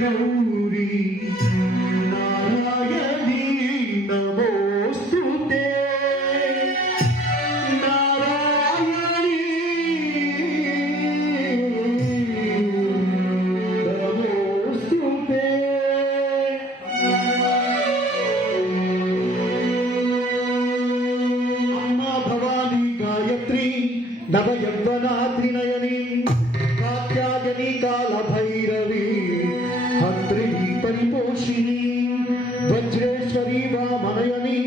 गौरी नारायणी नमोस्तुते नारायणी नमोस्तुते अम्मा भवानी गायत्री नवयौवना त्रिनयनी कात्यायनी कालभैरवी हंत्री परिपोषिणी वज्रेश्वरी वामनयनी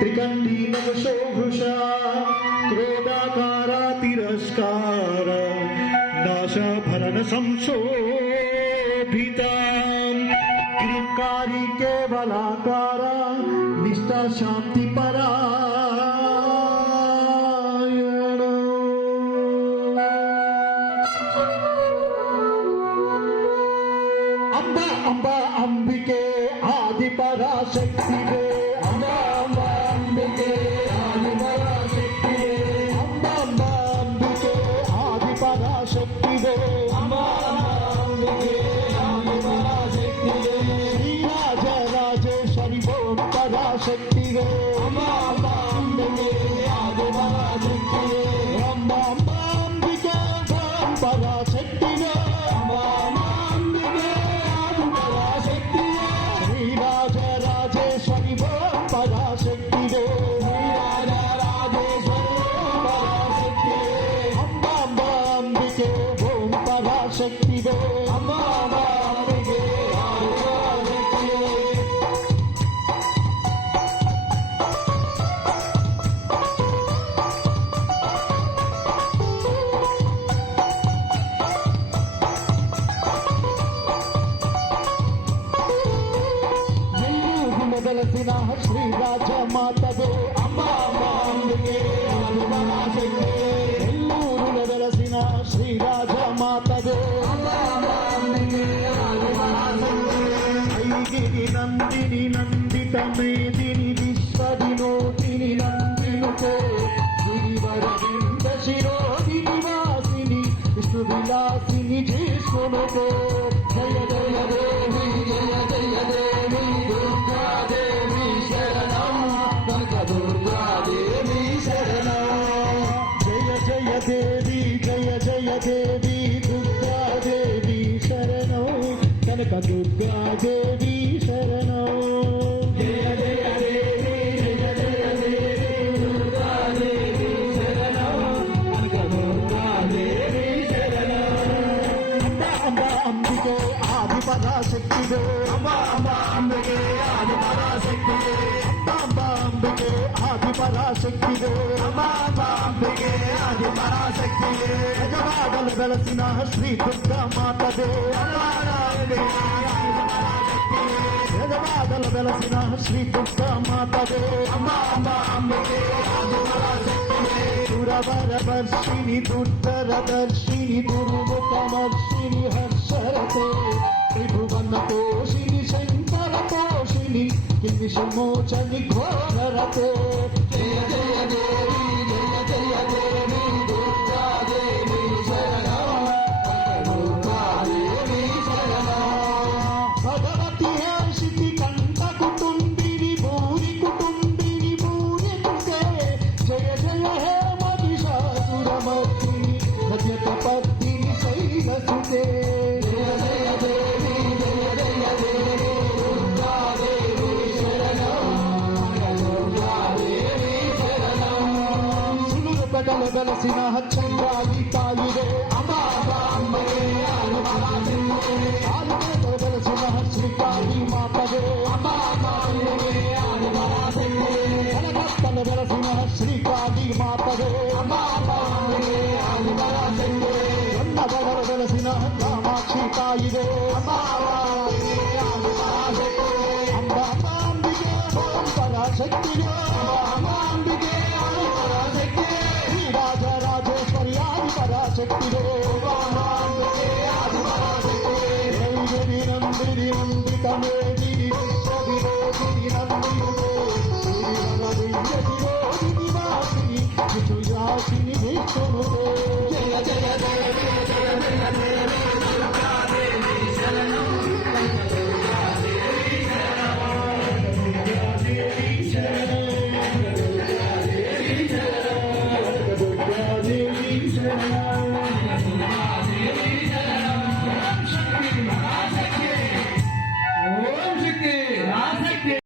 त्रिकंडी नवशोभृषा क्रोधाकारा तिरस्कार नाशभरण संशोभिता गिरिकारी केवलाकारा निष्ठा शांति परा अम्बा अम्बा अंबिके आदि पराशक्ति वे अम्बा अम्बा अंबिके आदि पराशक्ति वे अम्बा अम्बा अंबिके आदि पराशक्ति वे अम्बा अम्बा अंबिके आदि पराशक्ति वे श्री राज राजेश्वरी ओम पराशक्ति वे अम्बा अम्बा अंबिके आदि पराशक्ति वे अम्बा अम्बा अंबिके ओम पराशक्ति वे पराशक्ति दो पराशक्ति अम्बा अम्बा अंबिके ओम पराशक्ति दो अम्बा अम्बा अंबिके మొదలసిన శ్రీరాజ మాతవే అమ్మా అమ్మా అంబికే ఆది పరాశక్తి ఎల్లూరు మొదలసిన శ్రీరాజ మాతవే అమ్మా అమ్మా అంబికే ఆది పరాశక్తి ఐగిరి నందిని నందిత మేదిని విశ్వ వినోదిని నందినుకో గిరివర వింద శిరోదిని వాసిని విష్ణు విలాసిని చేసునుకో జయ జయ దేవి జయ జయ దేవి దుర్గా దేవి శరణం కనక దుర్గా దేవి శరణం జయ జయ దేవి జయ జయ దేవి దుర్గా దేవి శరణం కనక దుర్గా దేవి శరణం జయ జయ దేవి జయ జయ దేవి దుర్గా దేవి శరణం కనక దుర్గా దేవి శరణం అంబా అంబికే ఆది పరాశక్తి అమ్మా అమ్మా అంబికే ఆది పరాశక్తి అమ్మా అంబికే ఆది పరాశక్తి అమ్మా అమ్మా అంబికే ఆది పరాశక్తి యజమాడలు వెలసిన శ్రీ దుర్గా మాతదే యజమాడలు వెలసిన శ్రీ దుర్గా మాతదే అమ్మా అమ్మా అంబికే ఆది పరాశక్తి సురవర వర్షిణి దుర్ధర దర్శిని దుర్ముఖమర్షిణి హర్షరతే త్రిభువన పోషిణి శంకర పోషిణి విషమోచని ఘోరరతే జయ జయ దేవి జయ జయ దేవి దుర్గా దేవి శరణం దుర్గా దేవి శరణం భగవతి హర్షితి కంఠ కుటుంబిని భూరి కుటుంబిని భూరి తుతే జయ జయ హే మహిషాసురమర్దిని భజత పద్మిని శైలసుతే జయ జయ దేవి జయ జయ దేవి దుర్గా దేవి శరణం దుర్గా దేవి శరణం సులువు పెదల వెలసిన చంద్రాది తాయిరే అమ్మా అంబే ఆదిపేద వెలసిన శ్రీకాళి మాతవే అమ్మా అంబే కనకత్తల వెలసిన శ్రీకాళి మాతవే అమ్మా అంబే ఉన్నదగర వెలసిన కామాక్షి తాయిరే అమ్మా అంబా అంబికే ఓం పరాశక్తి అమ్మా అంబికే ఆది పరాశక్తి శ్రీరాజ రాజేశ్వరి ఆది పరాశక్తి అమ్మా అంబికే ఆది పరాశక్తి నందిని నందిని నందిత మేదిని విశ్వ వినోదిని నందినుకో శ్రీరణ వింద శిరోదిని వాసిని విష్ణుయాసిని విష్ణునుకో